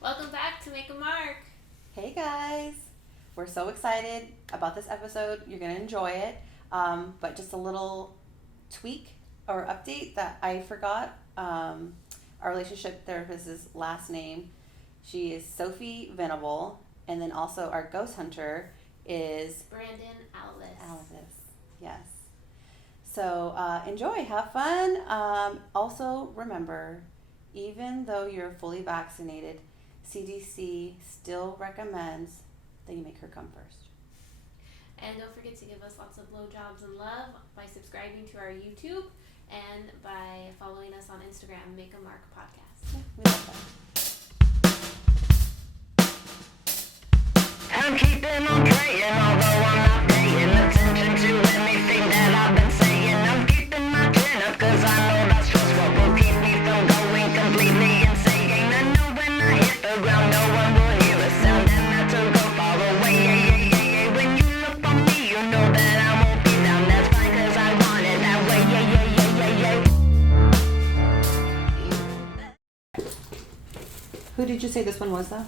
Welcome back to Make a Mark. Hey guys, we're so excited about this episode. You're going to enjoy it. But just a little tweak or update that I forgot. Our relationship therapist's last name, she is Sophie Venable. And then also our ghost hunter is Brandon Alvis. Alvis. Yes. So enjoy, have fun. Also remember, even though you're fully vaccinated, CDC still recommends that you make her come first. And don't forget to give us lots of blowjobs and love by subscribing to our YouTube and by following us on Instagram, Make a Mark Podcast. Yeah, we love that. I'm keeping on praying, although I'm not paying attention to anything that I've been saying. I'm keeping my chin up, cause I know that's just what will keep me from going completely insane. I know when I hit the ground, no one will hear a sound, and that's to go far away. When you look on me, you know that I won't be down. That's fine, cause I want it that way. Who did you say this one was, though?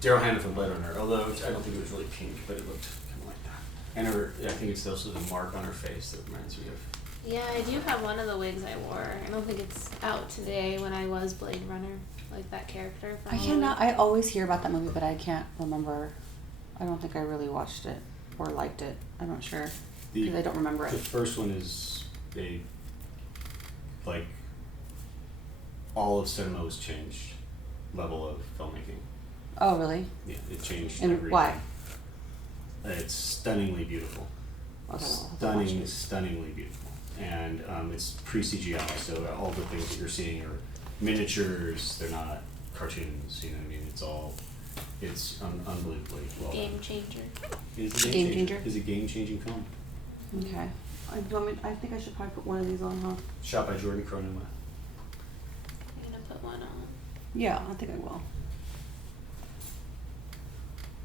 Daryl Hannah from Blade Runner, although I don't think it was really pink, but it looked kind of like that. And I think it's also the mark on her face that reminds me of. Yeah, I do have one of the wigs I wore. I don't think it's out today when I was Blade Runner, like that character. I always hear about that movie, but I can't remember. I don't think I really watched it or liked it. I'm not sure because I don't remember it. The first one is all of cinema was changed level of filmmaking. Oh, really? Yeah, it changed. And everything. why? It's stunningly beautiful. Okay, Stunningly beautiful. And it's pre-CGI, so all the things that you're seeing are miniatures. They're not cartoons. You know what I mean? It's unbelievably well done. Game changer. It's a Game changer? It's a game-changing film. Okay. I think I should probably put one of these on, huh? Shot by Jordan Cronenweth. I'm gonna put one on. Yeah, I think I will.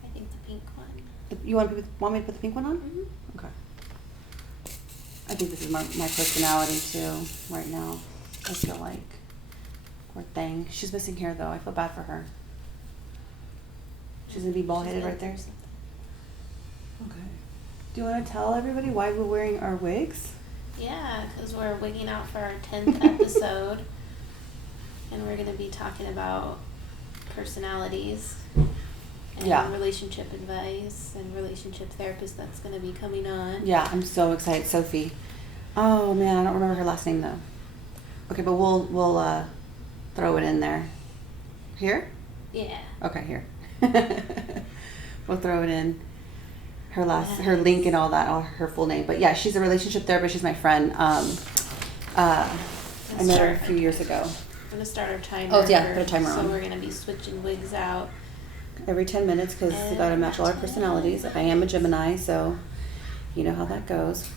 I think the pink one. You want me to put the pink one on? Mm-hmm. Okay. I think this is my personality too right now. I feel like. Poor thing. She's missing hair though. I feel bad for her. She's gonna be bald headed right there. Okay. Do you want to tell everybody why we're wearing our wigs? Yeah, because we're wigging out for our 10th episode. And we're going to be talking about personalities and relationship advice and relationship therapist that's going to be coming on. Yeah, I'm so excited. Sophie. Oh, man, I don't remember her last name, though. Okay, but we'll throw it in there. Here? Yeah. Okay, here. We'll throw it in. Her link and all that, her full name. But yeah, she's a relationship therapist. She's my friend. I met her a few years ago. I'm going to start our timer. Oh, yeah, put a timer on. So we're going to be switching wigs out. Every 10 minutes because we got to match all our personalities. I am a Gemini, so you know how that goes.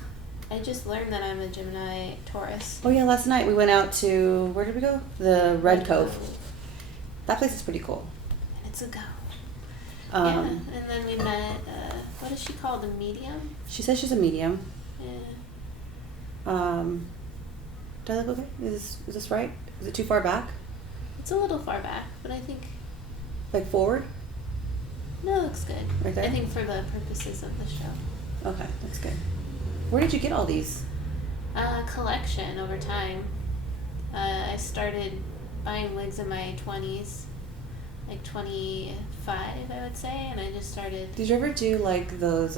I just learned that I'm a Gemini Taurus. Oh, yeah, last night we went out to, where did we go? The Red Cove. That place is pretty cool. And it's a go. Yeah, and then we met, what is she called, a medium? She says she's a medium. Yeah. Do I look okay? Is this right? Is it too far back? It's a little far back, but I think... Like forward? No, it looks good. Right there? I think for the purposes of the show. Okay, that's good. Where did you get all these? Collection over time. I started buying wigs in my 20s. Like 25, I would say, and I just started... Did you ever do like those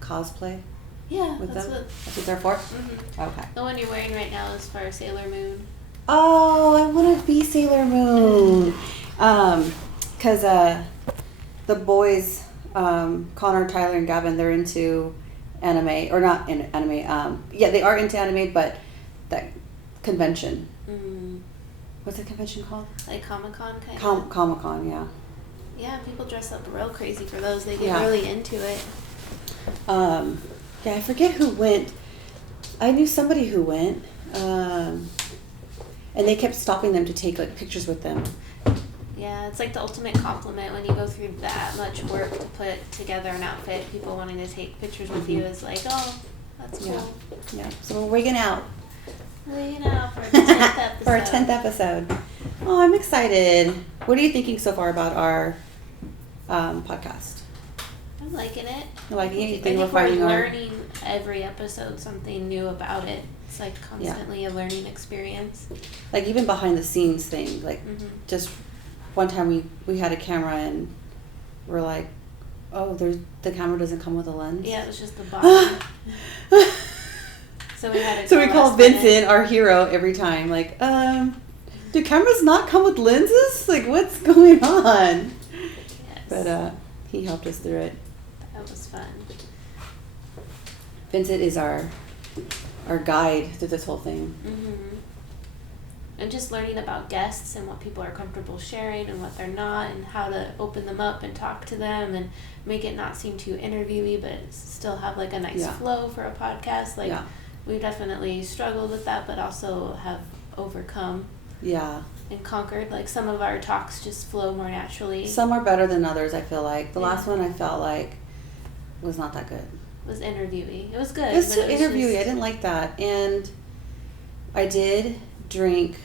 cosplay? Yeah, with that's them? what... That's what they're for? Mm-hmm. Okay. The one you're wearing right now is for Sailor Moon. Oh, I want to be Sailor Moon. Because the boys, Connor, Tyler, and Gavin, they're into anime, or not in anime. Yeah, they are into anime, but that convention. What's that convention called? Like Comic-Con kind of? Comic-Con, yeah. Yeah, people dress up real crazy for those. They get really into it. Yeah, I forget who went. I knew somebody who went. And they kept stopping them to take like pictures with them. Yeah, it's like the ultimate compliment when you go through that much work to put together an outfit. People wanting to take pictures with you is like, oh, that's cool. Yeah. So we're wigging out. Wigging out for our 10th episode. For our 10th episode. Oh, I'm excited. What are you thinking so far about our podcast? I'm liking it. You liking it? You I think we're think we're finding our... learning every episode something new about it. It's like constantly a learning experience. Like even behind the scenes thing, like just one time we had a camera and we're like, oh, the camera doesn't come with a lens. Yeah, it was just the body. So we had we call Vincent our hero every time. Like, do cameras not come with lenses? Like, what's going on? Yes. But he helped us through it. That was fun. Vincent is our guide through this whole thing. And just learning about guests and what people are comfortable sharing and what they're not, and how to open them up and talk to them and make it not seem too interviewy, but still have like a nice flow for a podcast. Like we've definitely struggled with that, but also have overcome. Yeah. And conquered. Like some of our talks just flow more naturally. Some are better than others, I feel like. The last one I felt like was not that good. It was interviewee. It was good. It was too interviewee. I didn't like that. And I did drink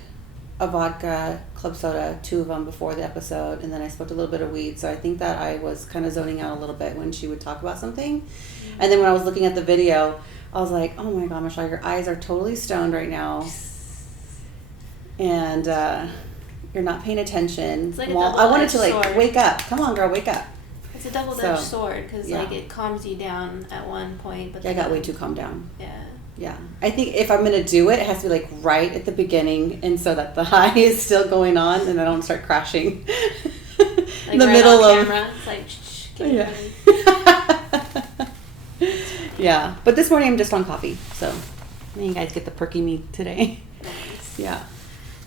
a vodka club soda, 2 of them before the episode, and then I smoked a little bit of weed. So I think that I was kind of zoning out a little bit when she would talk about something. And then when I was looking at the video, I was like, oh my God, Michelle, your eyes are totally stoned right now. And you're not paying attention. It's like I wanted to like wake up. Come on, girl, wake up. It's a double-edged sword because like it calms you down at one point, but I got way too calmed down. Yeah. I think if I'm gonna do it, it has to be like right at the beginning, and so that the high is still going on, and I don't start crashing. Like in the right middle on of camera. It's like shh, get ready. Yeah, but this morning I'm just on coffee, so you guys get the perky me today. Nice.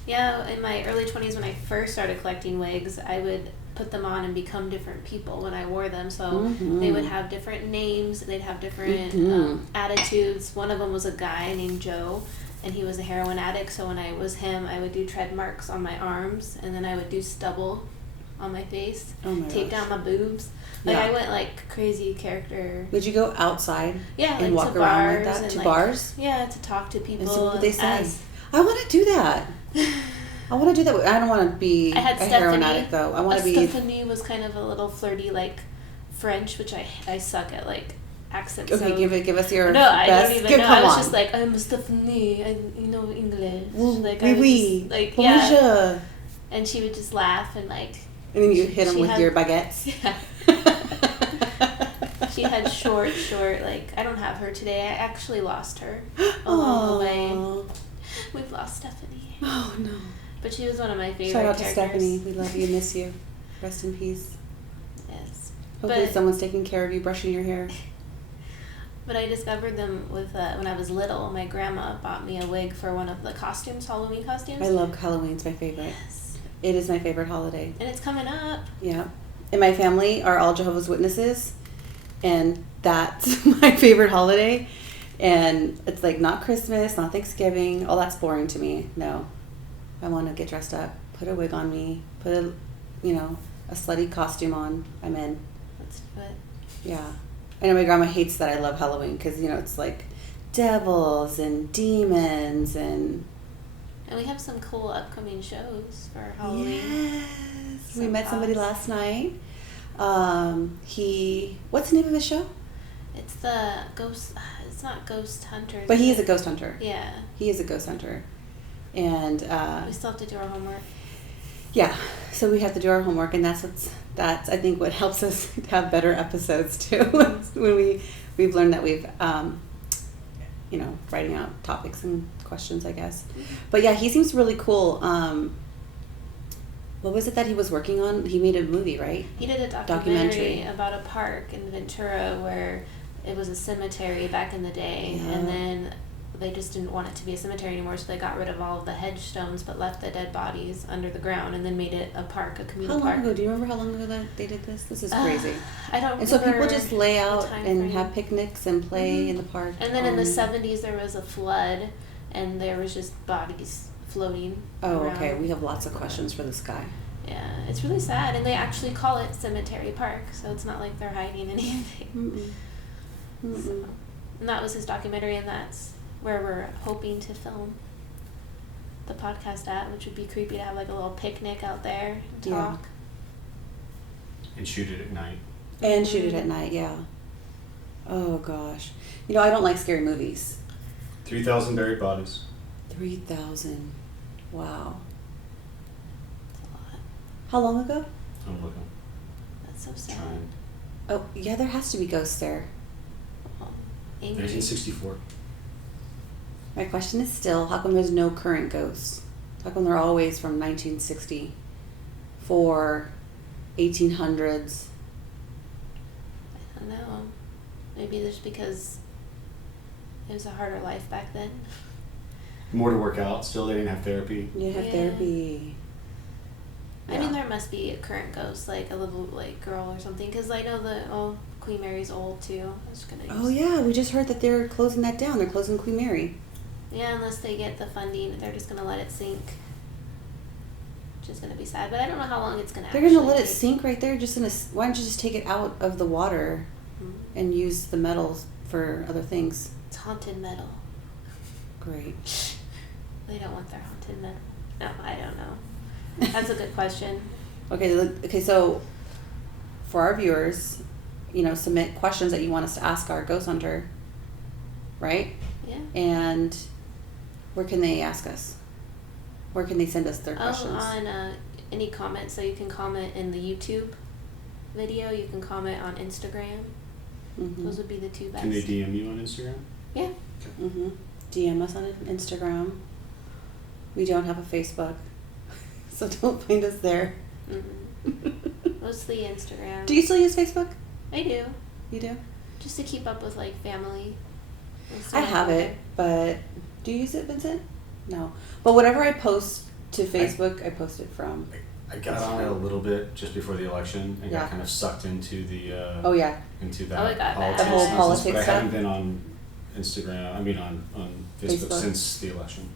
Yeah, in my early 20s when I first started collecting wigs, I would put them on and become different people when I wore them. So they would have different names, they'd have different attitudes. One of them was a guy named Joe, and he was a heroin addict. So when I was him, I would do tread marks on my arms, and then I would do stubble on my face, tape down my boobs. Like I went like crazy character. Would you go outside? Yeah, and like walk to around bars like that? To like, bars? Yeah, to talk to people. And so what would they say? I want to do that. I want to do that. I don't want to be I had a heroin addict, though. I want to be... Stephanie was kind of a little flirty, like, French, which I suck at, like, accents. Okay, so. give us your No, best. I don't even know. Come I was on. just like, I'm Stephanie. I know English. Like, oui, I was oui. just, like, Bonjour. yeah. And she would just laugh and, like... And then you hit them with your baguettes. Yeah. She had short, like, I don't have her today. I actually lost her along the way. We've lost Stephanie. Oh, no. But she was one of my favorite Shout out characters. to Stephanie. We love you, miss you. Rest in peace. Yes. Hopefully someone's taking care of you, brushing your hair. But I discovered them with when I was little. My grandma bought me a wig for one of the costumes, Halloween costumes. I love Halloween. It's my favorite. Yes. It is my favorite holiday. And it's coming up. Yeah. And my family are all Jehovah's Witnesses. And that's my favorite holiday. And it's like not Christmas, not Thanksgiving. Oh, that's boring to me. No. I want to get dressed up, put a wig on me, put a slutty costume on. I'm in. Let's do it. Yeah. I know my grandma hates that I love Halloween because, it's like devils and demons and... And we have some cool upcoming shows for Halloween. Yes. We met somebody last night. What's the name of his show? It's the Ghost... It's not Ghost Hunters. But he is a ghost hunter. Yeah. He is a ghost hunter. And we still have to do our homework. Yeah, so we have to do our homework, and that's I think what helps us have better episodes too. When we've learned that we've writing out topics and questions, I guess. But yeah, he seems really cool. What was it that he was working on? He made a movie, right? He did a documentary about a park in Ventura where it was a cemetery back in the day, and then they just didn't want it to be a cemetery anymore, so they got rid of all of the headstones but left the dead bodies under the ground and then made it a park, a communal park. How long ago? Do you remember how long ago that they did this? This is crazy. I don't remember. And so people just lay out and have picnics and play in the park. And then in the 70s there was a flood and there was just bodies floating around. Okay. We have lots of questions for this guy. Yeah, it's really sad, and they actually call it Cemetery Park, so it's not like they're hiding anything. And that was his documentary, and that's where we're hoping to film. the podcast at, which would be creepy to have like a little picnic out there and Yeah. talk. And shoot it at night. And shoot it at night, yeah. Oh gosh. You know, I don't like scary movies. 3,000 buried bodies. 3,000. Wow. That's a lot. How long ago? I'm looking. That's so sad. Trying. Oh, yeah, there has to be ghosts there. Oh, angry. 1964. My question is still, how come there's no current ghosts? How come they're always from 1964, 1800s? I don't know. Maybe just because it was a harder life back then. More to work out. Still, they didn't have therapy. You have Yeah. therapy. I mean, there must be a current ghost, like a little like girl or something, because I know Queen Mary's old too. I was gonna. Oh yeah, we just heard that they're closing that down. They're closing Queen Mary. Yeah, unless they get the funding, they're just gonna let it sink. Which is gonna be sad, but I don't know how long it's gonna. They're gonna actually let it take. sink right there. Why don't you just take it out of the water Mhm. and use the metals for other things? It's haunted metal. Great. They don't want their haunted metal. No, I don't know. That's a good question. Okay. So, for our viewers, submit questions that you want us to ask our ghost hunter. Right. Yeah. And where can they ask us? Where can they send us their questions? On any comments. So you can comment in the YouTube video. You can comment on Instagram. Mm-hmm. Those would be the two best. Can they DM you on Instagram? Yeah. Mm-hmm. DM us on Instagram. We don't have a Facebook, so don't find us there. Mm-hmm. Mostly Instagram. Do you still use Facebook? I do. You do? Just to keep up with like family. I have it, but do you use it, Vincent? No. But whatever I post to Facebook, I post it from. I got on it a little bit just before the election and Yeah. got kind of sucked into the Oh yeah. into Oh, that it got bad. The whole nonsense, politics but I stuff? haven't been on Instagram. I mean on Facebook Facebook. since the election.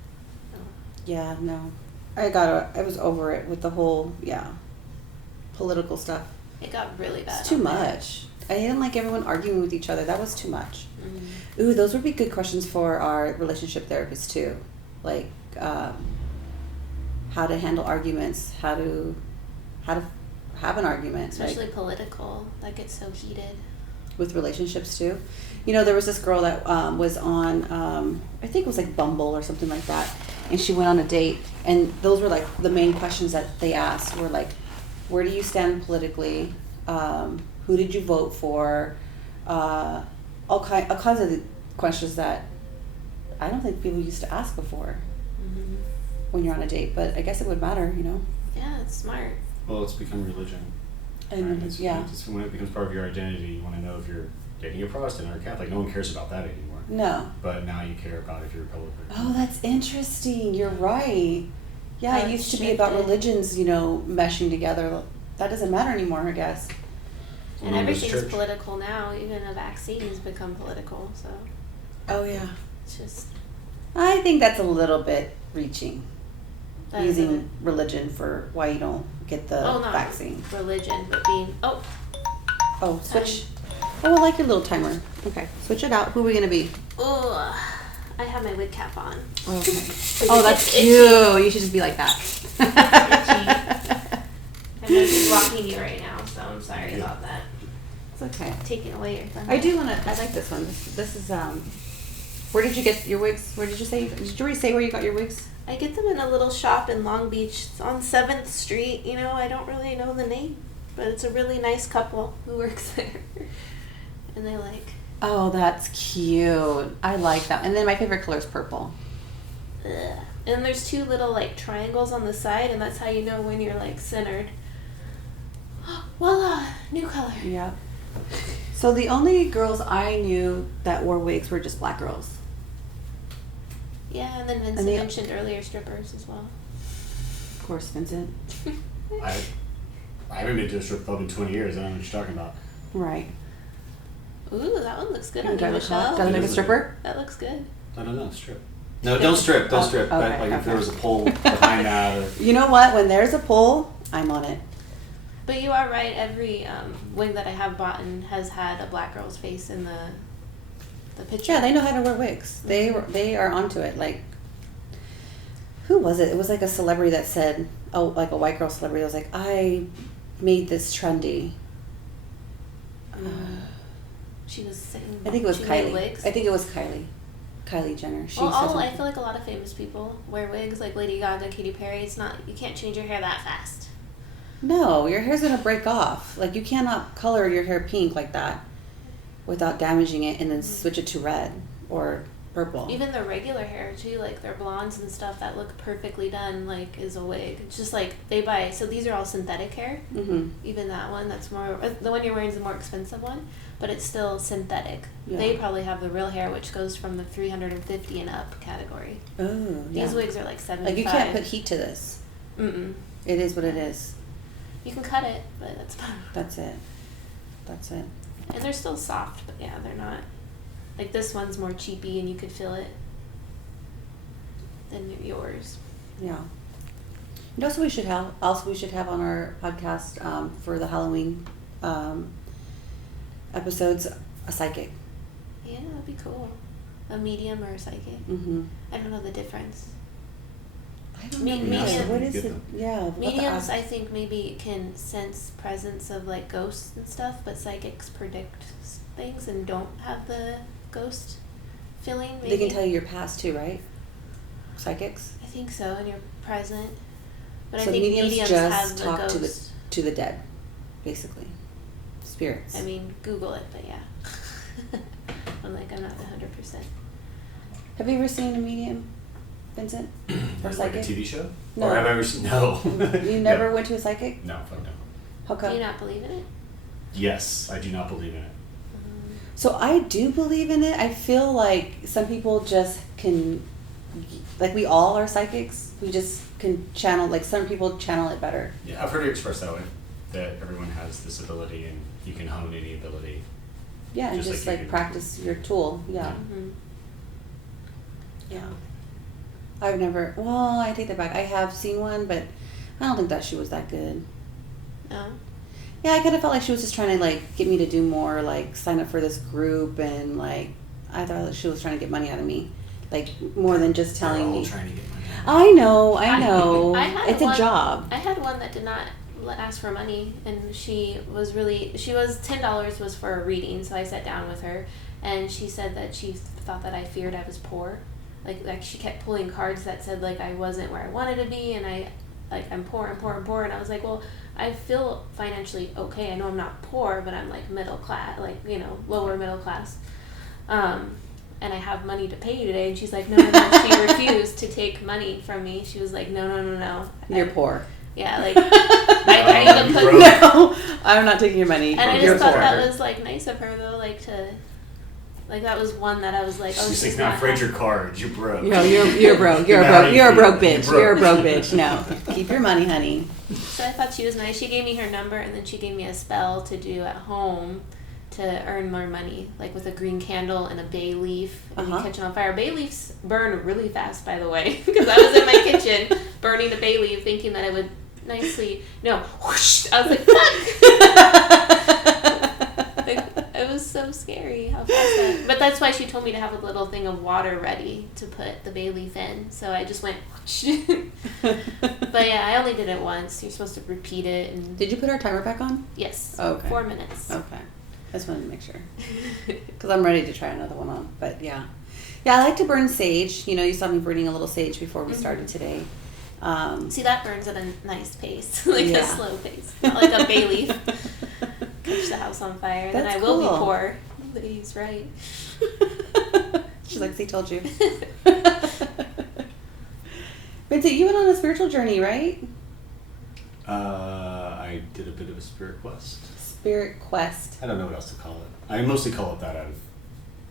Yeah, no. I was over it with the whole political stuff. It got really bad. It's too on there. much. I didn't like everyone arguing with each other. That was too much. Mhm. Ooh, those would be good questions for our relationship therapist too. Like how to handle arguments, how to have an argument, Especially like, political. That gets so heated. with relationships too. There was this girl that was on I think it was like Bumble or something like that, and she went on a date, and those were like the main questions that they asked were like, where do you stand politically? Who did you vote for? All kinds of questions that I don't think people used to ask before Mm-hmm. when you're on a date, but I guess it would matter, Yeah, it's smart. Well, it's become religion. And Right? It's when it becomes part of your identity, you want to know if you're dating a Protestant or a Catholic. No one cares about that anymore. No. But now you care about if you're Republican. Oh, that's interesting. You're right. Yeah, How it it used to be about shifted. religions, meshing together. That doesn't matter anymore, I guess. And Well, there's everything's church. political now. Even a vaccine has become political. So Oh, yeah. it's just I think that's a little bit reaching, that is using religion for why you don't get the not vaccine. religion, but being Oh, switch. Oh, I like your little timer. Okay, switch it out. Who are we going to be? I have my wig cap on. Okay. It Oh, that's gets cute. itchy. You should just be like that. I'm just blocking you right now, so I'm sorry Yeah. about that. It's okay. Taking away your thunder. I do want to, I like this one. This is, where did you get your wigs? Where did you say, did you already say where you got your wigs? I get them in a little shop in Long Beach. It's on 7th Street. I don't really know the name, but it's a really nice couple who works there. And they Oh, that's cute. I like that. And then my favorite color is purple. ugh. And there's two little triangles on the side, and that's how you know when you're centered. Voila, new color. Yeah. So the only girls I knew that wore wigs were just black girls. Yeah, and then Vincent mentioned earlier strippers as well. Of course, Vincent. I haven't been to a strip club in 20 years. I don't know what you're talking about. Right. Ooh, that one looks good You on you, drive a car? Michelle. Doesn't make a stripper? That looks good. I don't know. Strip. No, don't strip. Don't Oh, strip. But okay, if there okay. was a pole behind that, or You know what? When there's a pole, I'm on it. But you are right. Every wig that I have bought has had a black girl's face in the picture. Yeah, they know how to wear wigs. They are onto it. who was it? It was like a celebrity that said, oh, like a white girl celebrity. I was like, I made this trendy. She was saying. I think it was she Kylie. made wigs. I think it was Kylie. Kylie Jenner. She Well, said I feel like a lot of famous people wear wigs, like Lady Gaga, Katy Perry. It's not, you can't change your hair that fast. no, your hair's gonna break off. Like you cannot color your hair pink like that without damaging it and then switch it to red or purple. Even the regular hair too, like their blondes and stuff that look perfectly done, like is a wig. It's just like they buy. So these are all synthetic hair. Mm-hmm. Even that one, that's more. The one you're wearing is the more expensive one, but it's still synthetic. Yeah. They probably have the real hair, which goes from the 350 and up category. Oh, yeah. These wigs are like 75. Like you can't put heat to this. Mm-mm. It is what it is. You can cut it, but that's fine. That's it. That's it. And they're still soft, but yeah, they're not. Like this one's more cheapy, and you could feel it than yours. Yeah. You know, also we should have on our podcast for the Halloween episodes a psychic. Yeah, that'd be cool. A medium or a psychic. Mm-hmm. I don't know the difference. I don't Me- know. medium- What is it? Yeah. what the Mediums, app- I think, maybe can sense presence of like ghosts and stuff, but psychics predict things and don't have the ghost feeling. Maybe. They can tell you your past too, right? Psychics. I think so, and you're present. But So I think mediums mediums just have the talk ghost. to the dead, basically. Spirits. I mean, Google it, but yeah. I'm not 100%. Have you ever seen a medium, Vincent? Or Like a psychic? TV show? No. Or have I ever seen? No. You never went to a psychic? No, fuck no. How Do come? you not believe in it? Yes, I do not believe in it. So I do believe in it. I feel like some people just can, like we all are psychics. We just can channel, like some people channel it better. Yeah, I've heard it expressed that way, that everyone has this ability and you can hone any ability. Yeah, and Just just like like you do. practice your tool. Yeah. Mm-hmm. Yeah. I've never, well, I take that back. I have seen one, but I don't think that she was that good. No? Yeah, I kind of felt like she was just trying to like get me to do more, like sign up for this group, and like I thought that she was trying to get money out of me, like more than just They're telling all me. trying to get money. I know. I had It's a one- job. I had one that did not ask for money, and she was $10 was for a reading, so I sat down with her, and she said that she thought that I feared I was poor. Like she kept pulling cards that said like I wasn't where I wanted to be, and I'm poor, and I was like, well, I feel financially okay. I know I'm not poor, but I'm like middle class, like, you know, lower middle class. And I have money to pay you today. And she's like, no. She refused to take money from me. She was like, no. You're poor. Yeah, like, I even put... broke. No, I'm not taking your money. And I You're just thought poor. that was, like, nice of her, though, like, to... Like, that was one that I was like, oh, She's she's like, not afraid happy. your cards. You're broke. No, you're broke. You're Now broke. you You're a feel- broke bitch. You're a broke bitch. No, keep your money, honey. So I thought she was nice. She gave me her number, and then she gave me a spell to do at home to earn more money, like with a green candle and a bay leaf, and you catch it on fire. Bay leaves burn really fast, by the way, because I was in my kitchen burning the bay leaf, thinking that it would nicely. No, whoosh, I was like, fuck. Like, it was so scary how fast that. But that's why she told me to have a little thing of water ready to put the bay leaf in. So I just went. Whoosh. But yeah, I only did it once. You're supposed to repeat it. And Did you put our timer back on? yes. Okay. 4 minutes. Okay. I just wanted to make sure. Because I'm ready to try another one on. But yeah. Yeah, I like to burn sage. You know, you saw me burning a little sage before we started today. See, that burns at a nice pace, like Yeah. a slow pace, not like a bay leaf. Catch the house on fire, then That's I will cool. be poor. But he's right. She's like, see, told you. Vincent, you went on a spiritual journey, right? I did a bit of a spirit quest. Spirit quest. I don't know what else to call it. I mostly call it that out of,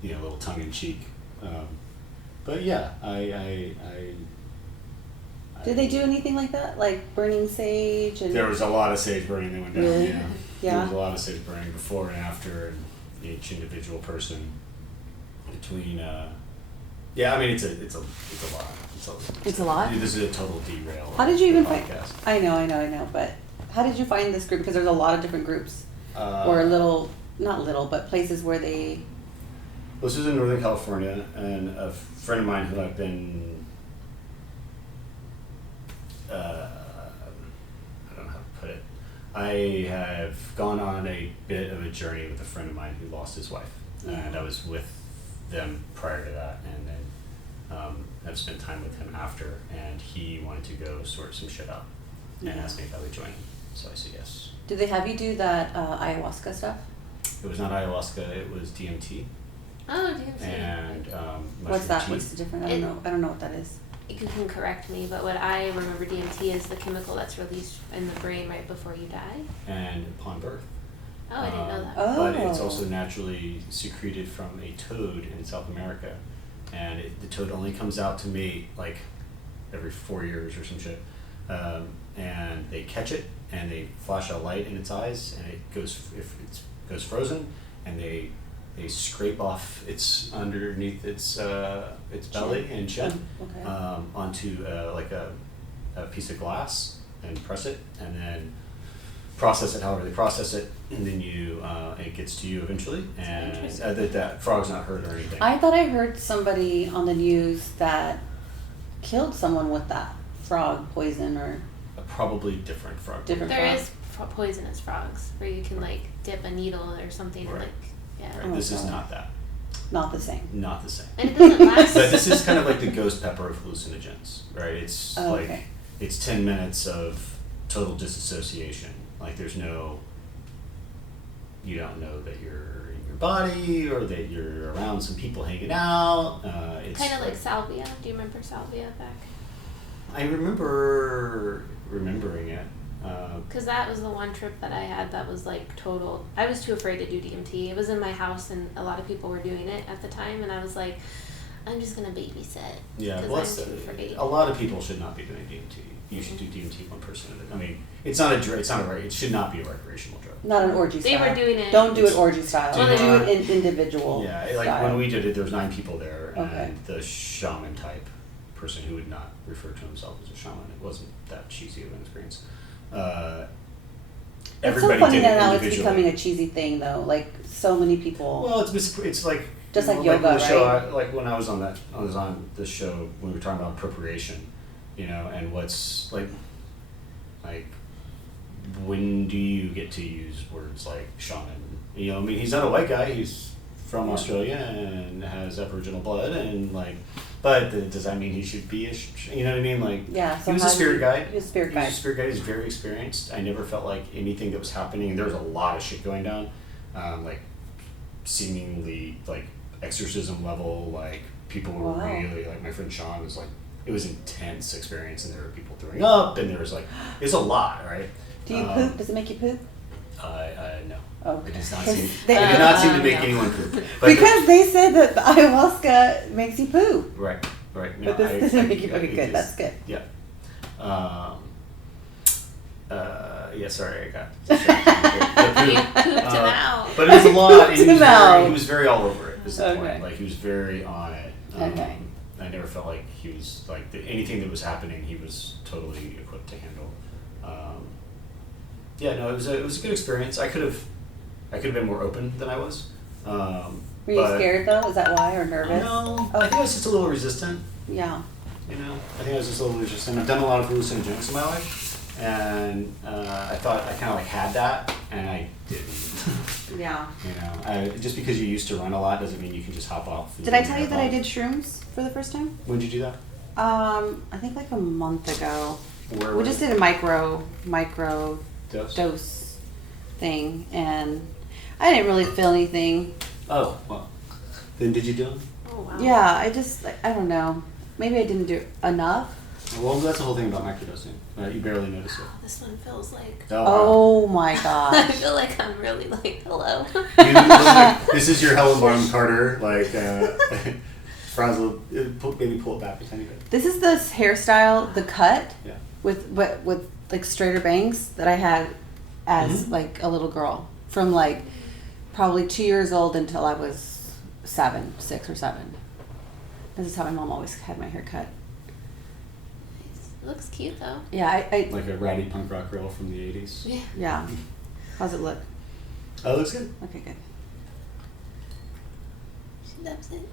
a little tongue in cheek. But yeah, I Did they do anything like that? Like burning sage and... There was a lot of sage burning that went down. Really? Yeah. Yeah. There was a lot of sage burning before and after, and each individual person between. Yeah, I mean it's a lot. It's a lot? This is a total derail. How did you even the find... podcast. I know, but how did you find this group? Because there's a lot of different groups. Or not little, but places where they... This was in Northern California, and a friend of mine who I've been I don't know how to put it. I have gone on a bit of a journey with a friend of mine who lost his wife, and I was with them prior to that, and then I've spent time with him after, and he wanted to go sort some shit out and asked me if I would join him, so I said yes. Did they have you do that ayahuasca stuff? It was not ayahuasca, it was DMT. Oh, DMT. And What's that? tea. What's the difference? I don't know what that is. You can correct me, but what I remember DMT is the chemical that's released in the brain right before you die. And upon birth. Oh, I didn't know that. But it's also naturally secreted from a toad in South America. And the toad only comes out to mate like every 4 years or some shit. And they catch it and they flash a light in its eyes, and it goes, if it goes frozen, and they scrape off its underneath its belly and chin onto like a piece of glass and press it, and then process it however they process it, and then it gets to you eventually, and that frog's not hurt or anything. I thought I heard somebody on the news that killed someone with that frog poison or probably different frog. Different There frog. is poisonous frogs where you can like dip a needle or something and like Right. This is not that. Not the same. Not the same. And it doesn't last. But this is kind of like the ghost pepper of hallucinogens, right? It's okay. It's 10 minutes of total disassociation. Like there's no, you don't know that you're in your body or that you're around some people hanging out. It's kind of like salvia. Do you remember salvia back? I remember remembering it. Because that was the one trip that I had that was like total. I was too afraid to do DMT. It was in my house and a lot of people were doing it at the time, and I was like, I'm just gonna babysit. Yeah, well, I'm too afraid. A lot of people should not be doing DMT. You should do DMT one person at a time. I mean, it should not be a recreational drug. Not an orgy style. They were doing it. Don't do it orgy style. Do it in individual. Yeah, like style. when we did it, there was 9 people there, and the shaman type person who would not refer to himself as a shaman. It wasn't that cheesy of an experience. It's Everybody so funny did that it now it's individually. becoming a cheesy thing, though. Like so many people. Well, it's like just like yoga, yoga, the show, right? like when I was on this show when we were talking about appropriation, and what's like when do you get to use words like shaman? I mean, he's not a white guy. He's from Australia and has Aboriginal blood, and but does that mean he should be you know what I mean? So he was a spirit guide. He was a spirit guide. He's very experienced. I never felt like anything that was happening, and there was a lot of shit going down, seemingly exorcism level. People were really my friend Sean was it was intense experience, and there were people throwing up, and there was it's a lot, right? Do you poop? Does it make you poop? No. Okay. It does not seem. It did not seem to make anyone poop. But because they said that the ayahuasca makes you poop. Right. No, But this doesn't make you poop. Good. That's good. Yeah. Yeah. Sorry, I got distracted. You pooped him out. But it was a lot, and Pooped he was very all over it. Is the Okay. point? He was very on it. Okay. I never felt like he was anything that was happening. He was totally equipped to handle. Yeah, no, it was a good experience. I could have been more open than I was. Were you scared though? Is that why, or nervous? No, I think I was just a little resistant. Yeah. I think I was just a little resistant. I've done a lot of hallucinogens in my life, and I thought I kind of had that, and I didn't. Yeah. Just because you used to run a lot doesn't mean you can just hop off. Did I tell you that I did shrooms for the first time? When did you do that? I think a month ago. Where We just did a micro dose thing, and I didn't really feel anything. Oh, well. Then did you do them? Oh wow. Yeah, I don't know. Maybe I didn't do enough. Well, that's the whole thing about microdosing. You barely notice it. This one feels like. Oh my I gosh. feel like I'm really hello. This is your Helen Bonham Carter, Frazzle, maybe pull it back a tiny bit. This is the hairstyle, the cut, Yeah. with straighter bangs that I had as a little girl from probably 2 years old until I was 6 or 7. This is how my mom always had my hair cut. It looks cute though. Yeah, I Like a ratty punk rock girl from the 80s. Yeah. yeah. How's it look? Oh, it looks good. Okay, good. She loves it.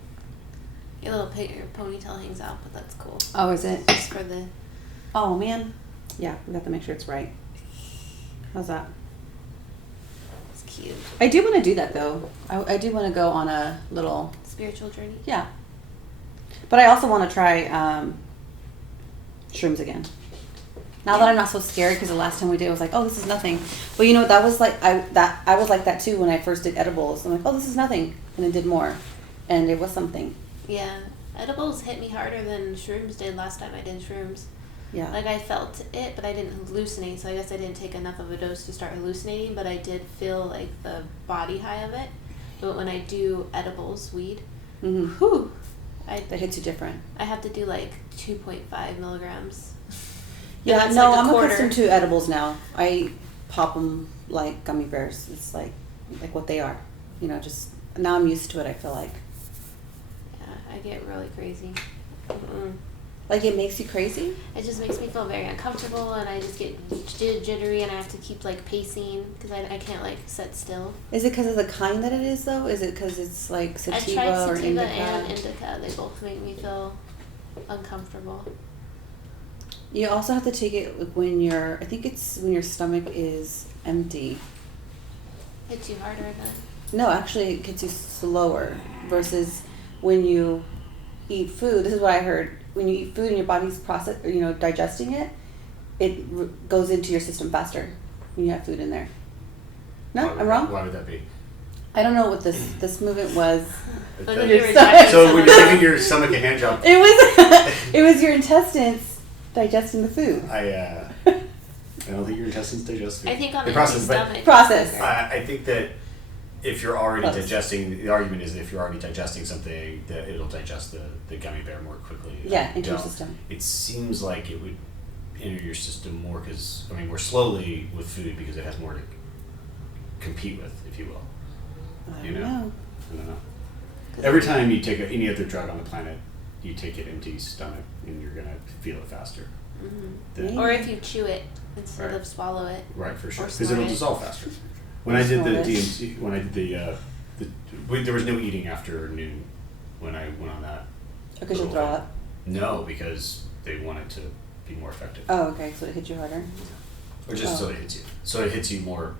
Your little your ponytail hangs out, but that's cool. Oh, is it? Just for the. Oh man, Yeah, we have to make sure it's right. How's that? It's cute. I do want to do that though. I do want to go on a little Spiritual journey. Yeah. But I also want to try shrooms again. Now that I'm not so scared, because the last time we did, I was like, oh, this is nothing. But you know, that was like I was like that too when I first did edibles. I'm like, oh, this is nothing, and it did more, and it was something. Yeah, edibles hit me harder than shrooms did last time I did shrooms. Yeah. Like I felt it, but I didn't hallucinate. So I guess I didn't take enough of a dose to start hallucinating. But I did feel like the body high of it. But when I do edibles, weed, whew, That hits you different. I have to do like 2.5 milligrams. Yeah, That's no, like a I'm quarter. accustomed to edibles now. I pop them like gummy bears. It's like what they are. You know, just now I'm used to it. I feel like. Yeah, I get really crazy. Like it makes you crazy? It just makes me feel very uncomfortable, and I just get jittery, and I have to keep like pacing because I can't like sit still. Is it because of the kind that it is though? Is it because it's like I sativa tried or sativa indica? and indica. They both make me feel uncomfortable. You also have to take it when I think it's when your stomach is empty. Hits you harder then. No, actually it gets you slower versus when you eat food. This is what I heard. When you eat food and your body's digesting it, it goes into your system faster when you have food in there. No, I'm wrong? Why would that be? I don't know what this movement was. Like That- when you were So jacking So when someone you're giving your stomach a hand job, It was your intestines digesting the food. I don't think your intestines digest food. I think on They the process, empty but stomach. Process. I think that if you're already Close. digesting, the argument is that if you're already digesting something, that it'll digest the gummy bear more quickly. Yeah, into your Don't. system. It seems like it would enter your system more because, more slowly with food because it has more to compete with, if you will. I You don't know. know. I don't know. Every time you take any other drug on the planet, you take it empty stomach and you're going to feel it faster. than- Or if you chew it instead Right. of swallow it. Right, for sure. Or Because snort it'll it. dissolve faster. When I did the Snort it. DMT, when I did there was no eating after noon when I went on that. Because you'll little throw thing. up. No, because they wanted to be more effective. Oh, okay. So it hit you harder. Or just so Oh. it hits you. So it hits you more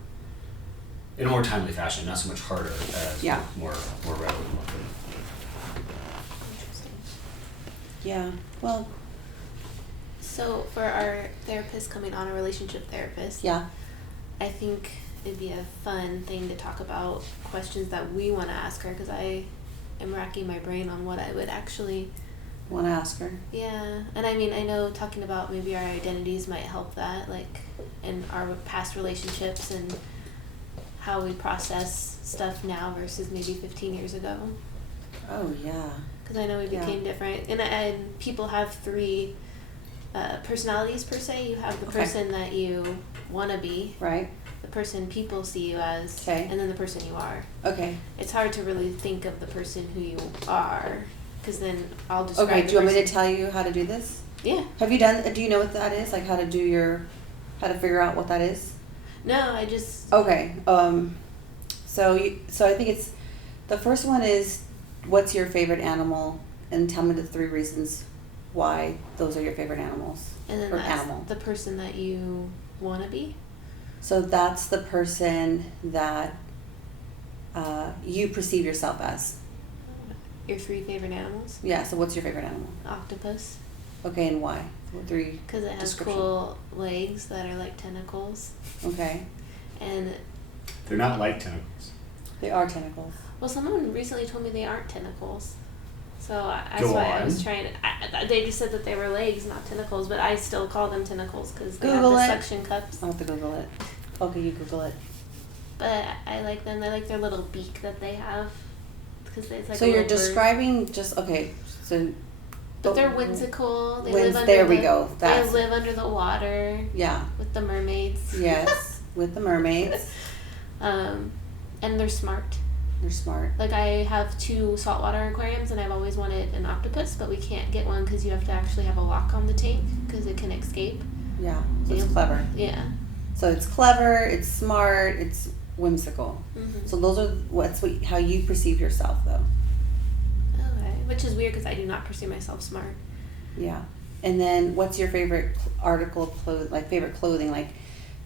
in a more timely fashion, not so much harder as Yeah. more readily. Interesting. Yeah. Well. So for our therapist coming on, a relationship therapist, Yeah. I think it'd be a fun thing to talk about questions that we want to ask her, because I am racking my brain on what I would actually, Want to ask her? yeah. And I mean, I know talking about maybe our identities might help that, like in our past relationships and how we process stuff now versus maybe 15 years ago. Oh yeah. Because I know we Yeah. became different. And people have three personalities per se. You have the Okay. person that you want to be, Right. the person people see you as, Okay. and then the person you are. Okay. It's hard to really think of the person who you are, because then I'll describe Okay. the Do you want me to person- tell you how to do this? Yeah. Have you done? Do you know what that is? Like how to how to figure out what that is? No, I just... Okay. So I think it's the first one is what's your favorite animal, and tell me the 3 reasons why those are your favorite animals. And then or that's animal. the person that you want to be. So that's the person that you perceive yourself as. Your 3 favorite animals. Yeah. So what's your favorite animal? Octopus, Okay, and why? What 3? because it has Description. cool legs that are like tentacles. Okay. And, They're not like tentacles. They are tentacles. well, someone recently told me they aren't tentacles. So that's Go why I on. was trying to... they just said that they were legs, not tentacles, but I still call them tentacles because they have Google the it. suction cups. I'll have to Google it. Okay, you Google it. But I like them. I like their little beak that they have. Because it's like So a you're little bird. describing just okay. So. But they're whimsical. They Whims- live under there we the, go. They That's- live under the water Yeah. with the mermaids. Yes. With the mermaids. And they're smart. They're smart. Like I have 2 saltwater aquariums, and I've always wanted an octopus, but we can't get one because you have to actually have a lock on the tank because it can escape. Yeah. So it's Yeah. clever. Yeah. So it's clever. It's smart. It's whimsical. Mm-hmm. So those are how you perceive yourself, though. Okay. Which is weird because I do not perceive myself smart. Yeah. And then what's your favorite article of clothing, like favorite clothing, like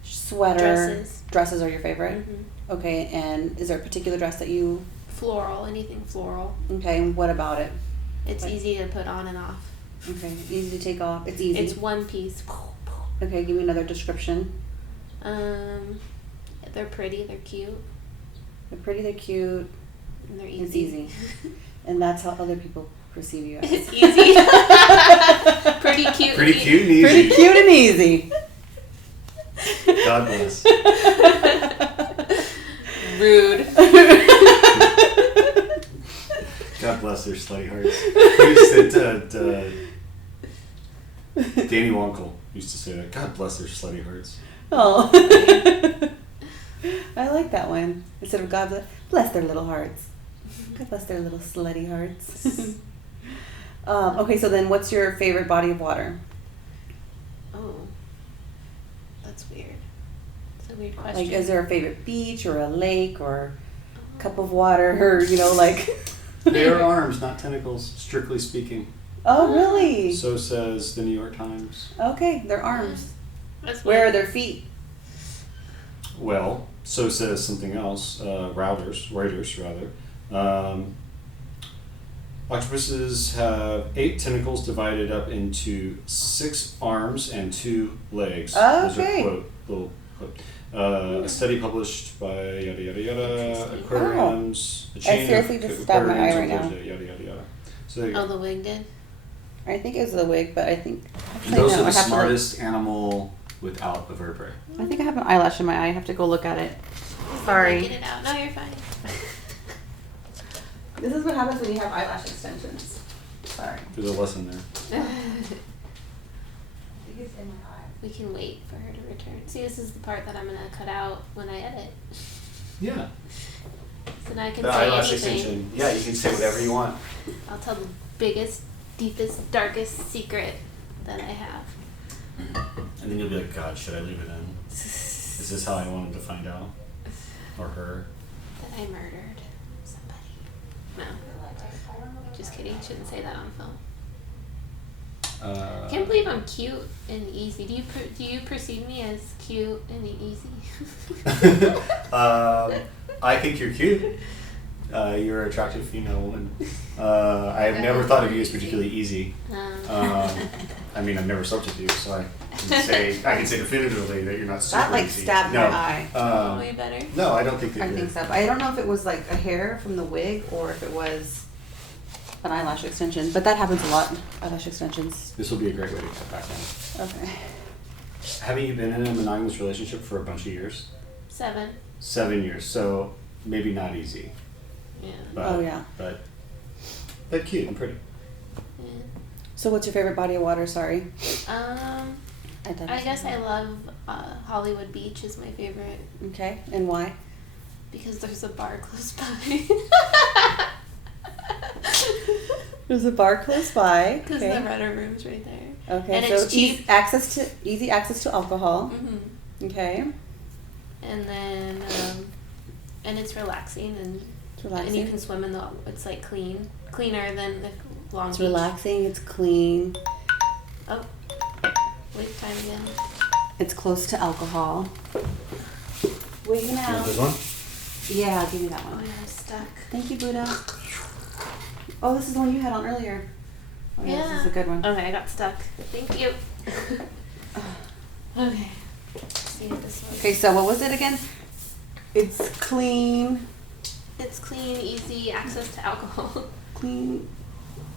sweater? Dresses. Dresses are your favorite? Mm-hmm. Okay, and is there a particular dress that you... Floral, anything floral. Okay, and what about it? It's easy to put on and off. Okay, easy to take off. It's easy. It's one piece. Okay, give me another description. They're pretty, they're cute, They're pretty, they're cute, and they're easy. it's easy. And that's how other people perceive you as. It's easy. Pretty cute. Pretty cute and easy. Pretty cute and easy. God bless. Rude. God bless their slutty hearts. We used to, Danny Wonkel used to say that. God bless their slutty hearts. Oh. I like that one. Instead of God bless their little hearts. God bless their little slutty hearts. Okay, so then what's your favorite body of water? Oh, that's weird. It's a weird question. Like, is there a favorite beach or a lake or a cup of water or, you know, like... They are arms, not tentacles, strictly speaking. Oh, really? So says the New York Times. Okay, their arms. That's Where are weird. their feet? Well, so says something else. Reuters rather. Octopuses have 8 tentacles divided up into 6 arms and 2 legs. Those Okay. are little quote. A study published by yada yada yada Interesting. aquariums. A I chain seriously of just stabbed my eye aquariums right on now. Thursday, yada yada yada. So there you Oh, go. the wig did? I think it was the wig, but I think... And actually, those no, are I the have to look. smartest animal without a vertebrae. I think I have an eyelash in my eye. I have to go look at it. Get Sorry. it out. No, you're fine. This is what happens when you have eyelash extensions. Sorry. There's a lesson there. I think it's in my eye. We can wait for her to return. See, this is the part that I'm going to cut out when I edit. Yeah. So now I can The say eyelash anything. extension. Yeah, you can say whatever you want. I'll tell the biggest, deepest, darkest secret that I have. And then you'll be like, God, should I leave it in? Is this how I wanted to find out? Or her? That I murdered somebody. No. Just kidding. Shouldn't say that on film. I can't believe I'm cute and easy. Do you perceive me as cute and easy? I think you're cute. You're an attractive female woman. I have never thought of you as particularly easy. I mean, I've never slept with you, so I can say definitively that you're not super That, like, easy. stabbed No. my eye. Way better. No, I don't think that I you're. think so. But I don't know if it was like a hair from the wig or if it was an eyelash extension. But that happens a lot, eyelash extensions. This will be a great way to cut back in. Okay. Haven't you been in a monogamous relationship for a bunch of years? 7. 7 years, so maybe not easy. Yeah. But, Oh, yeah. But cute and pretty. Yeah. So what's your favorite body of water? Sorry. I guess I love Hollywood Beach is my favorite Okay, and why? because there's a bar close by. There's a bar close by. Because the Redder Room's right there. Okay, and so it's cheap. easy access to alcohol. Mm-hmm. Okay. And then, and it's relaxing and It's relaxing. and you can swim in the. It's like cleaner than the Long It's Beach. relaxing. It's clean. Oh, wait time again. It's close to alcohol. Wigging You want out. this one? Yeah, give me that Oh, one. you're stuck. Thank you, Buddha. Oh, this is the one you had on earlier. Oh, yeah. This is a good one. Okay, I got stuck. Thank you. Okay. See what this one. Okay, so what was it again? It's clean. It's clean, easy access to alcohol. Clean.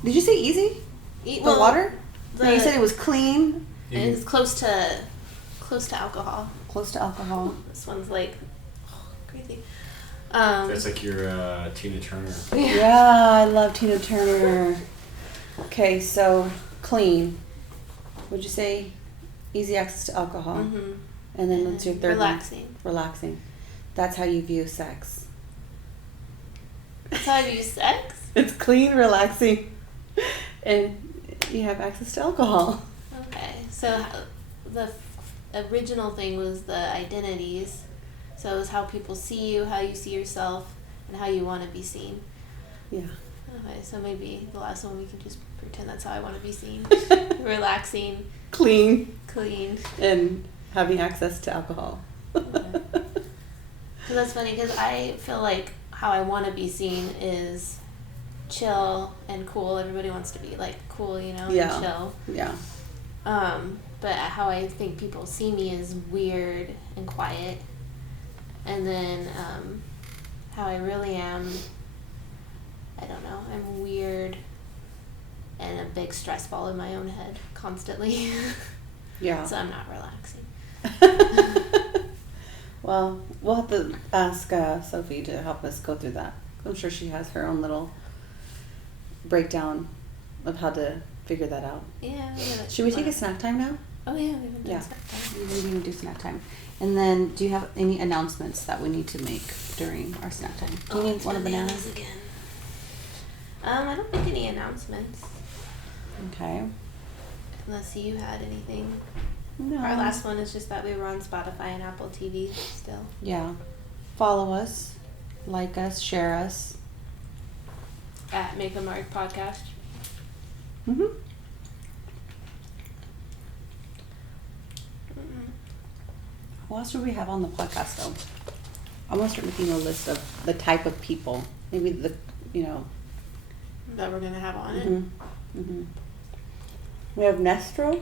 Did you say easy? The Well, water? The, No, you said it was clean. it's close to alcohol. Close to alcohol. This one's like crazy. That's like your Tina Turner. Yeah, I love Tina Turner. Okay, so clean. Would you say easy access to alcohol? Mm-hmm. And then what's your third relaxing. one? Relaxing. That's how you view sex. That's how I view sex. It's clean, relaxing, and you have access to alcohol. Okay, so the original thing was the identities. So it was how people see you, how you see yourself, and how you want to be seen. Yeah. Okay, so maybe the last one we can just pretend that's how I want to be seen. Relaxing, Clean, clean. and having access to alcohol. So that's funny because I feel like how I want to be seen is chill and cool. Everybody wants to be like cool, you know, Yeah. and chill. Yeah. But how I think people see me is weird and quiet. And then how I really am, I don't know, I'm weird and a big stress ball in my own head constantly. Yeah. So I'm not relaxing. Well, we'll have to ask Sophie to help us go through that. I'm sure she has her own little breakdown of how to figure that out. Yeah. Should we take a snack time now? Oh yeah, we haven't done Yeah. snack time. We're going to do snack time. And then, do you have any announcements that we need to make during our snack time? Do you need one of bananas? Again. I don't think any announcements. Okay. Unless you had anything. No. Our last one is just that we were on Spotify and Apple TV still. Yeah. Follow us, like us, share us. At Make a Mark Podcast. Mm-hmm. What else do we have on the podcast, though? I'm going to start making a list of the type of people. Maybe the, you know. That we're going to have on it. Mm-hmm. Mm-hmm. We have Nestro,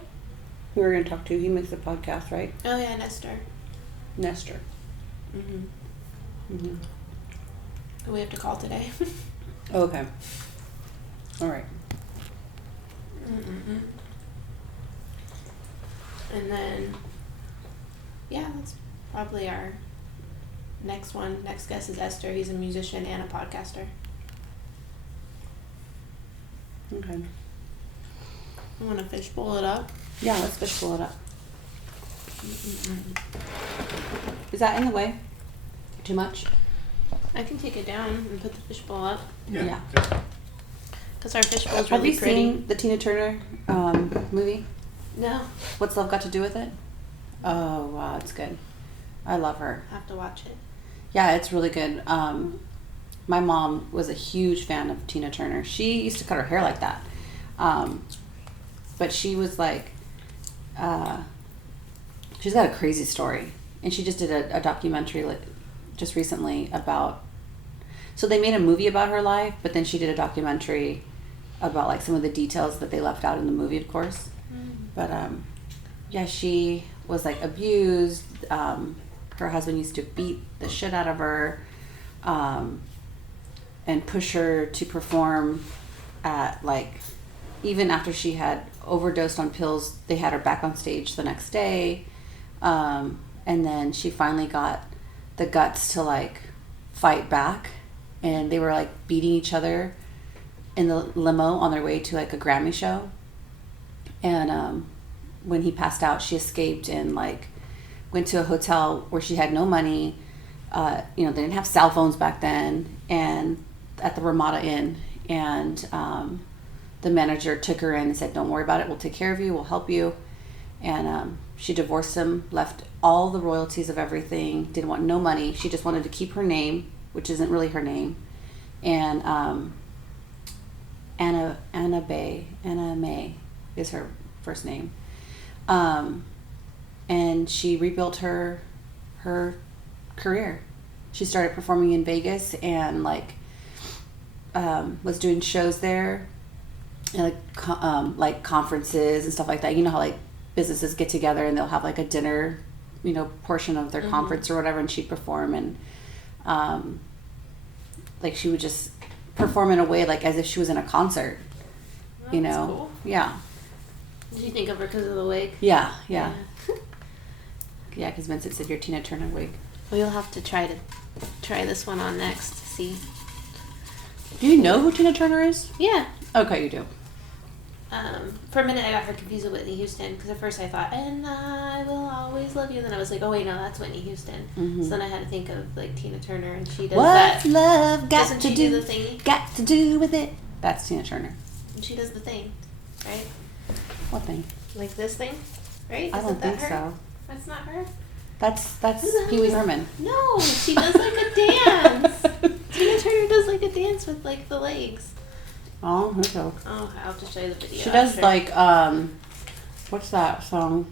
who we're going to talk to. He makes a podcast, right? Oh yeah, Nestor. Nestor. Mm-hmm. Mm-hmm. Who we have to call today. Okay. All right. Mm-mm-mm. And then, yeah, that's probably our next one. Next guest is Esther. He's a musician and a podcaster. Okay. I want to fishbowl it up. Yeah, let's fishbowl it up. Is that in the way? Too much? I can take it down and put the fishbowl up. Yeah. Because our fishbowl's Have really you pretty. seen the Tina Turner movie? No. What's Love Got to Do with It? Oh, wow, it's good. I love her. I have to watch it. Yeah, it's really good. My mom was a huge fan of Tina Turner. She used to cut her hair like that. But she was like, she's got a crazy story. And she just did a documentary just recently about, so they made a movie about her life, but then she did a documentary about like some of the details that they left out in the movie, of course. But yeah, she was like abused. Her husband used to beat the shit out of her and push her to perform at like, even after she had overdosed on pills, they had her back on stage the next day. And then she finally got the guts to like fight back, and they were like beating each other in the limo on their way to like a Grammy show. And when he passed out, she escaped and like went to a hotel where she had no money. You know, they didn't have cell phones back then, and at the Ramada Inn. And the manager took her in and said, "Don't worry about it. We'll take care of you. We'll help you." And she divorced him, left all the royalties of everything, didn't want no money. She just wanted to keep her name, which isn't really her name. And Anna May is her first name. And she rebuilt her career. She started performing in Vegas and like was doing shows there, and like conferences and stuff like that. You know how like businesses get together and they'll have like a dinner, you know, portion of their conference or whatever, and she'd perform, and like she would just perform in a way like as if she was in a concert. That's you know, cool. yeah. Did you think of her because of the wig? Yeah. Yeah, because Vincent said your Tina Turner wig. We'll have to try this one on next to see. Do you know who Tina Turner is? Yeah. Okay, you do. For a minute I got her confused with Whitney Houston, because at first I thought, "And I will always love you," and then I was like, "Oh wait, no, that's Whitney Houston." Mm-hmm. So then I had to think of like Tina Turner, and she does What's that. love got Doesn't to she do? do the thingy? Got to do with it. That's Tina Turner. And she does the thing, right? What thing? Like this thing, right? I Isn't don't that think her? so. That's not her. That's Pee Wee Herman. No, she does like a dance. Tina Turner does like a dance with like the legs. Oh, okay. Oh, okay, I'll just show you the video. She does after. like what's that song?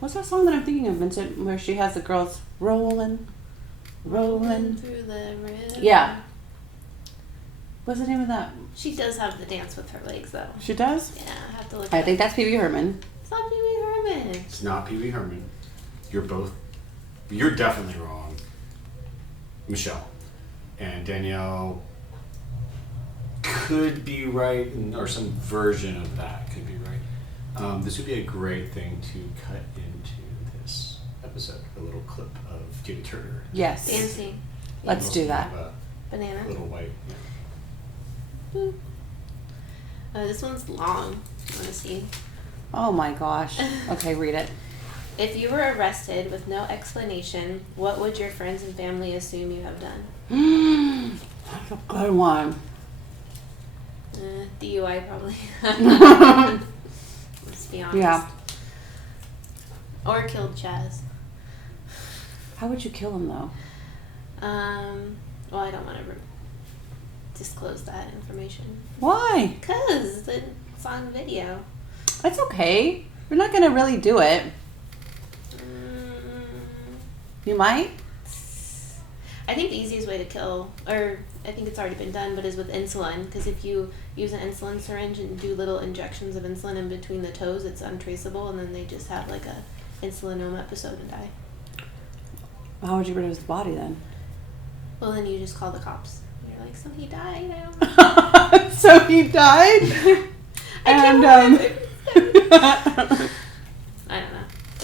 What's that song that I'm thinking of, Vincent? Where she has the girls rolling. Through the river. Yeah. What's the name of that? She does have the dance with her legs, though. She does. Yeah, I have to look. I it think up. that's Pee Wee Herman. It's not Pee Wee Herman. It's not Pee Wee Herman. You're definitely wrong, Michelle. And Danielle could be right, or some version of that could be right. This would be a great thing to cut into this episode, a little clip of Tina Turner. Yes. Dancing. Let's do that. Banana. Little white. Yeah. Boop. This one's long. I want to see. Oh my gosh. Okay, read it. If you were arrested with no explanation, what would your friends and family assume you have done? That's a good one. DUI probably. Let's be honest. Yeah. Or killed Chaz. How would you kill him though? Well, I don't want to disclose that information. Why? Because it's on video. It's okay. You're not gonna really do it. You might. I think the easiest way to kill, or I think it's already been done, but is with insulin. Because if you use an insulin syringe and do little injections of insulin in between the toes, it's untraceable, and then they just have like a insulinoma episode and die. How would you rid of his body then? Well, then you just call the cops. And you're like, so he died. I don't know. So he died. And I don't know.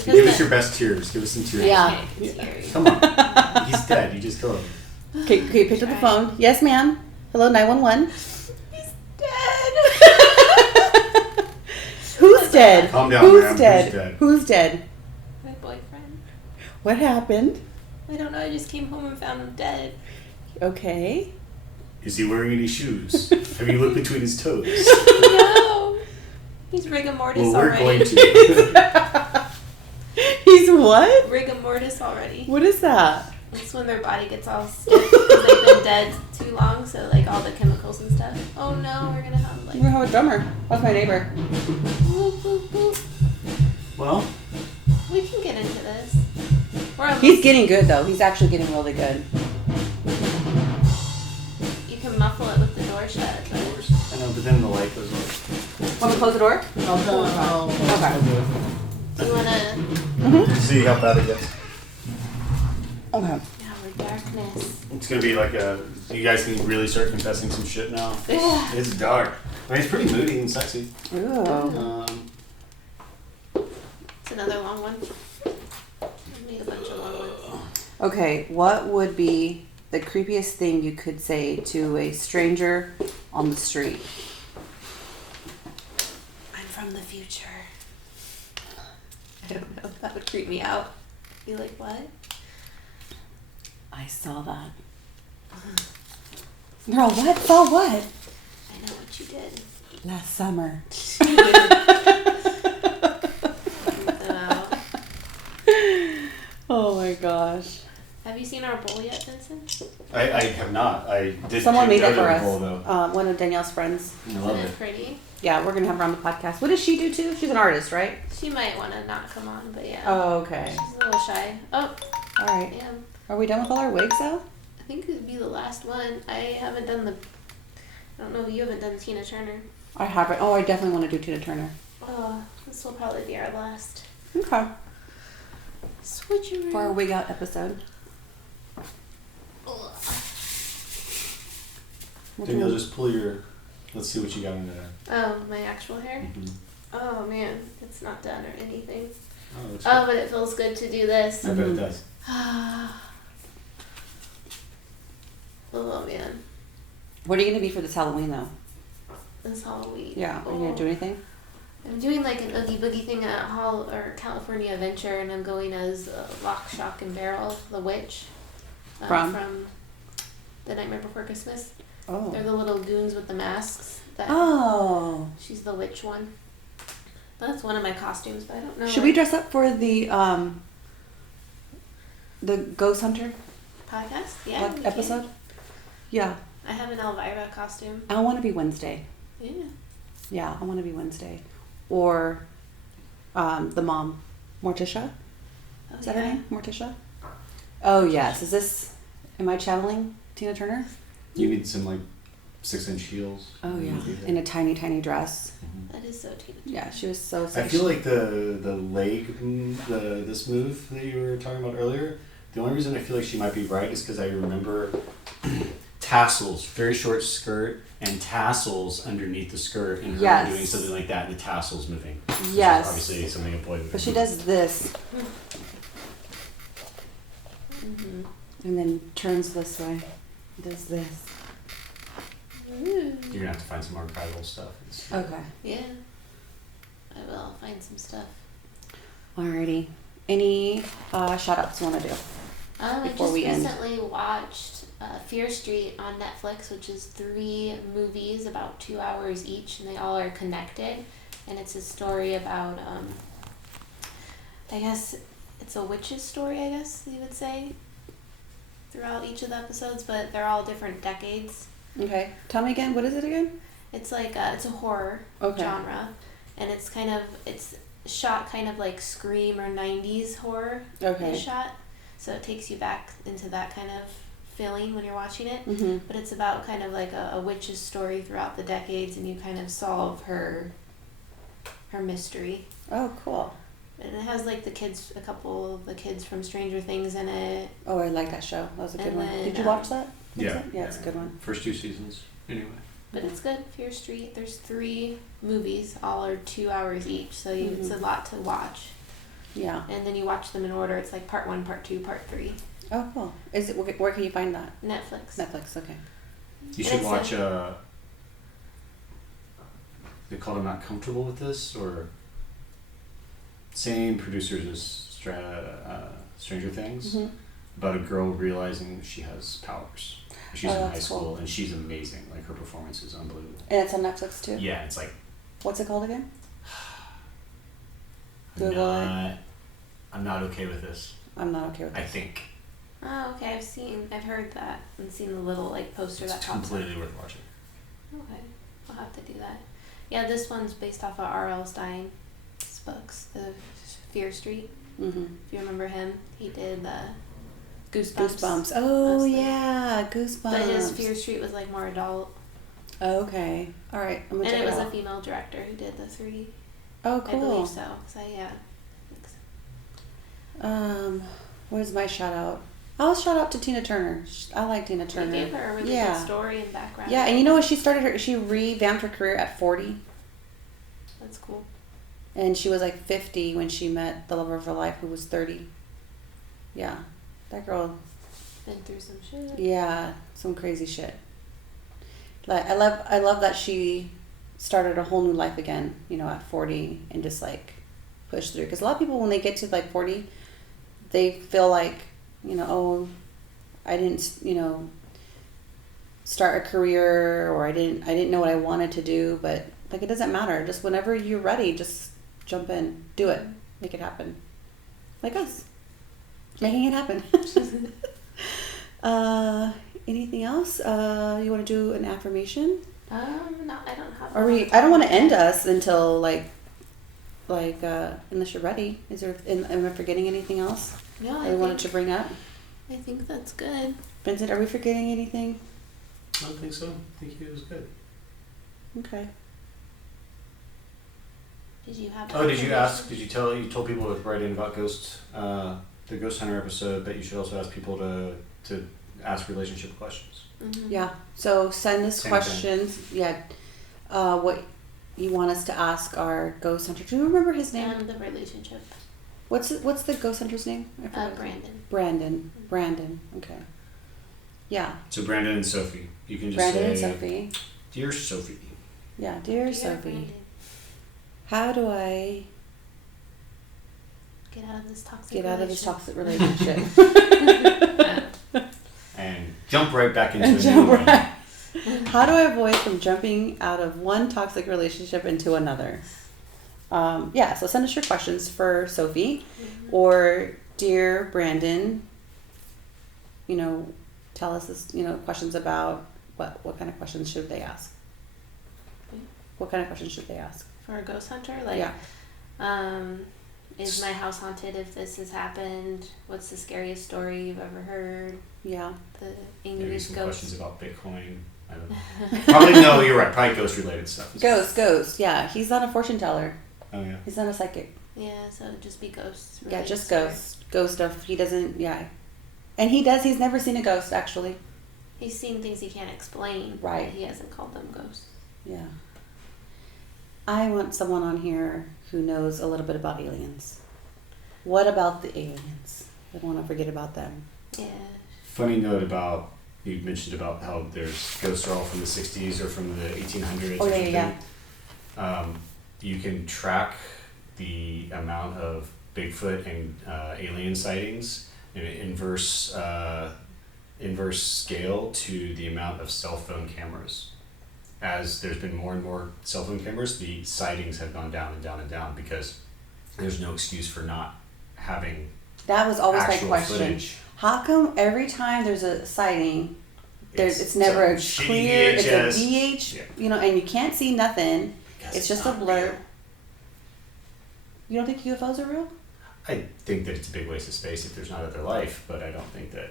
Give us your best tears. Give us some tears. Yeah. Okay, tears. Come on. He's dead. You just killed him. Okay, pick up the phone. Yes, ma'am. Hello, 911. He's dead. Who's dead? Calm down, Who's ma'am. dead? Who's dead? Who's dead? My boyfriend. What happened? I don't know. I just came home and found him dead. Okay. Is he wearing any shoes? Have you looked between his toes? No. He's rigor mortis Well, we're already. going to. He's what? Rigor mortis already. What is that? It's when their body gets all stiff because they've been dead too long, so like all the chemicals and stuff. Oh no, we're gonna have like. We're gonna have a drummer. That's my neighbor. Boop, boop, boop. Well, We can get into this. We're almost, He's getting good though. He's actually getting really good. You can muffle it with the door shut. But I know, but then the light goes off. Want me to close the door? Okay. do you wanna? See how bad it gets. Okay. Now we're darkness. It's gonna be like you guys can really start confessing some shit now. Yeah. It's dark. I mean, it's pretty moody and sexy. Ooh. It's another long one. I made a bunch of long ones. Okay, what would be the creepiest thing you could say to a stranger on the street? I'm from the future. I don't know. That would creep me out. Be like, what? I saw that. Girl, what? Saw what? I know what you did. Last summer. Oh my gosh. Have you seen our bowl yet, Vincent? I have not. I did. Someone made take it for the us. bowl, though. One of Danielle's friends. I Isn't love it it. pretty? Yeah, we're gonna have her on the podcast. What does she do too? She's an artist, right? She might want to not come on, but yeah. Oh, okay. She's a little shy. Oh, All right. damn. Are we done with all our wigs though? I think it would be the last one. I haven't done the. I don't know. You haven't done Tina Turner. I haven't. Oh, I definitely want to do Tina Turner. Oh, this will probably be our last. Okay. Switcheroo. For our wig out episode. Ugh. Danielle, just pull your. Let's see what you got in there. Oh, my actual hair? Mm-hmm. Oh man, it's not done or anything. Oh, that's Oh, but it feels good to do this. I bet it does. Oh man, What are you gonna be for this Halloween though? it's Halloween. Yeah. Are you gonna do anything? I'm doing like an Oogie Boogie thing at California Adventure, and I'm going as Lock, Shock, and Barrel, the witch. From The Nightmare Before Christmas. Oh. They're the little goons with the masks. Oh. She's the witch one. That's one of my costumes, but I don't know. Should we dress up for the Ghost Hunter podcast? Yeah. we episode? can. Yeah. I have an Elvira costume. I want to be Wednesday. Yeah. Yeah, I want to be Wednesday. Or the mom, Morticia. Oh, Is that her name? Morticia? Oh, yes. Am I channeling Tina Turner? You need some like 6-inch heels. Oh, yeah. In a tiny, tiny dress. That is so Tina Turner. Yeah, she was so I sexy. feel like the leg, this move that you were talking about earlier, the only reason I feel like she might be right is because I remember tassels, very short skirt, and tassels underneath the skirt, and her Yes. doing something like that, and the tassels moving. Which Yes. is obviously something a boy would But she do. does this. Mm-hmm. And then turns this way. Does this. Ooh. You're gonna have to find some archival stuff. It's- Okay. Yeah. I will find some stuff. Alrighty. Any shout outs you want to do? I Before just we end. recently watched Fear Street on Netflix, which is 3 movies about 2 hours each, and they all are connected. And it's a story about, I guess it's a witch's story, I guess you would say, throughout each of the episodes, but they're all different decades. Okay. Tell me again. What is it again? It's like it's a horror Okay. genre, and it's shot kind of like Scream or 90s horror. Okay. Is shot, so it takes you back into that kind of feeling when you're watching it. Mm-hmm. But it's about kind of like a witch's story throughout the decades, and you kind of solve her mystery. Oh, cool. And it has like a couple of the kids from Stranger Things in it. Oh, I like that show. That was a good And one. then, Did you watch that? Yeah. Yeah, it's a good one. First 2 seasons, anyway. But it's good. Fear Street. There's 3 movies. All are 2 hours each, so it's a lot to watch. Yeah. And then you watch them in order. It's like part 1, part 2, part 3. Oh, cool. Is it? Where can you find that? Netflix. Netflix. Okay. You And should it's watch. They called I'm Not Comfortable with This, or same producers as Stranger Things, Mhm. about a girl realizing she has powers. She's Oh, in high that's school cool. and she's amazing. Like her performance is unbelievable. And it's on Netflix too. Yeah, it's like What's it called again? I'm Google it. not okay with this. I'm not okay with I this. think Oh, okay. I've heard that and seen the little like poster it's that pops up. completely worth watching. Okay, I'll have to do that. Yeah, this one's based off of R.L. Stein's books, The Fear Street. Mm-hmm. If you remember him, he did the Goosebumps. Goosebumps. Oh mostly. yeah, Goosebumps. But his Fear Street was like more adult, Oh, okay. All right. I'm gonna and check it was it a out. female director who did the 3. Oh, I cool. believe so. So yeah. Where's my shout out? I'll shout out to Tina Turner. I like Tina You Turner. gave her a really Yeah. good story and background. Yeah, and you know what? She revamped her career at 40. That's cool. And she was like 50 when she met the love of her life, who was 30. Yeah. That girl, Been through some shit. yeah, some crazy shit. Like I love that she started a whole new life again, at 40 and just like push through. Because a lot of people, when they get to like 40, they feel like, oh, I didn't, start a career, or I didn't know what I wanted to do. But like, it doesn't matter. Just whenever you're ready, just jump in, do it, make it happen. Like us, making it happen. Anything else? You want to do an affirmation? No, I don't have. Or one. I don't want to end us until unless you're ready. Am I forgetting anything else No, I wanted to bring up? I think that's good. Vincent, are we forgetting anything? I don't think so. I think it was good. Okay. Did you have? Oh, did you ask? information? Did you told people to write in about the Ghost Hunter episode, that you should also ask people to ask relationship questions. Mhm. Yeah. So send us Same questions. Yeah. What you want us to ask our ghost hunter? Do you remember his name? And the relationship. What's the ghost hunter's name? I forgot. Brandon. Brandon. Okay. Yeah. So Brandon and Sophie, you can just Brandon say, and Sophie. "Dear Sophie." Yeah. Dear Sophie, Brandon, how do I get out of this toxic. get out of this relationship. toxic relationship? And jump right back into And a jump new one. right. How do I avoid from jumping out of one toxic relationship into another? So send us your questions for Sophie, or dear Brandon. Tell us this, questions about what kind of questions should they ask? Hmm? What kind of questions should they ask? For a ghost hunter, like, Yeah. is my house haunted if this has happened? What's the scariest story you've ever heard? Yeah. The Maybe angriest some ghost. questions about Bitcoin. I don't know. Probably no, you're right. Probably ghost related stuff. Ghost. Yeah, he's not a fortune teller. Oh yeah. He's not a psychic. Yeah, so it'd just be ghosts. Yeah, related just story. ghost stuff. He doesn't. Yeah, and he's never seen a ghost actually. He's seen things he can't explain. Right. But he hasn't called them ghosts. Yeah. I want someone on here who knows a little bit about aliens. What about the aliens? I don't want to forget about them. Yeah. Funny note about you mentioned about how there's ghosts are all from the 60s or from the 1800s. Oh, or yeah. something. You can track the amount of Bigfoot and alien sightings in an inverse scale to the amount of cell phone cameras. As there's been more and more cell phone cameras, the sightings have gone down and down and down because there's no excuse for not having That was always my actual question. footage. How come every time there's a sighting, it's never a some clear, shitty it's a VHS. VH, Yeah. and you can't see nothing. Because It's just a not blur. real. You don't think UFOs are real? I think that it's a big waste of space if there's not other life, but I don't think that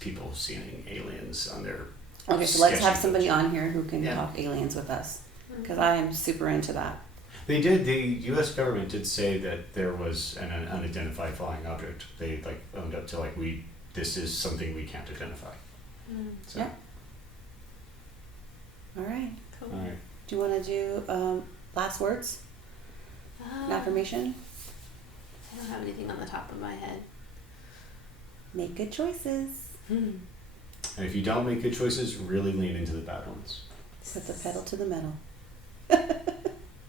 people seeing aliens on their Okay, so let's have sketchy somebody footage. on here who can Yeah. talk aliens with us, Mm-hmm. because I am super into that. They did. The U.S. government did say that there was an unidentified flying object. They owned up to this is something we can't identify. Mm. So, Yeah. All right. Cool. all right. Do you want to do last words? An affirmation? I don't have anything on the top of my head. Make good choices. And if you don't make good choices, really lean into the bad ones. Put the pedal to the metal.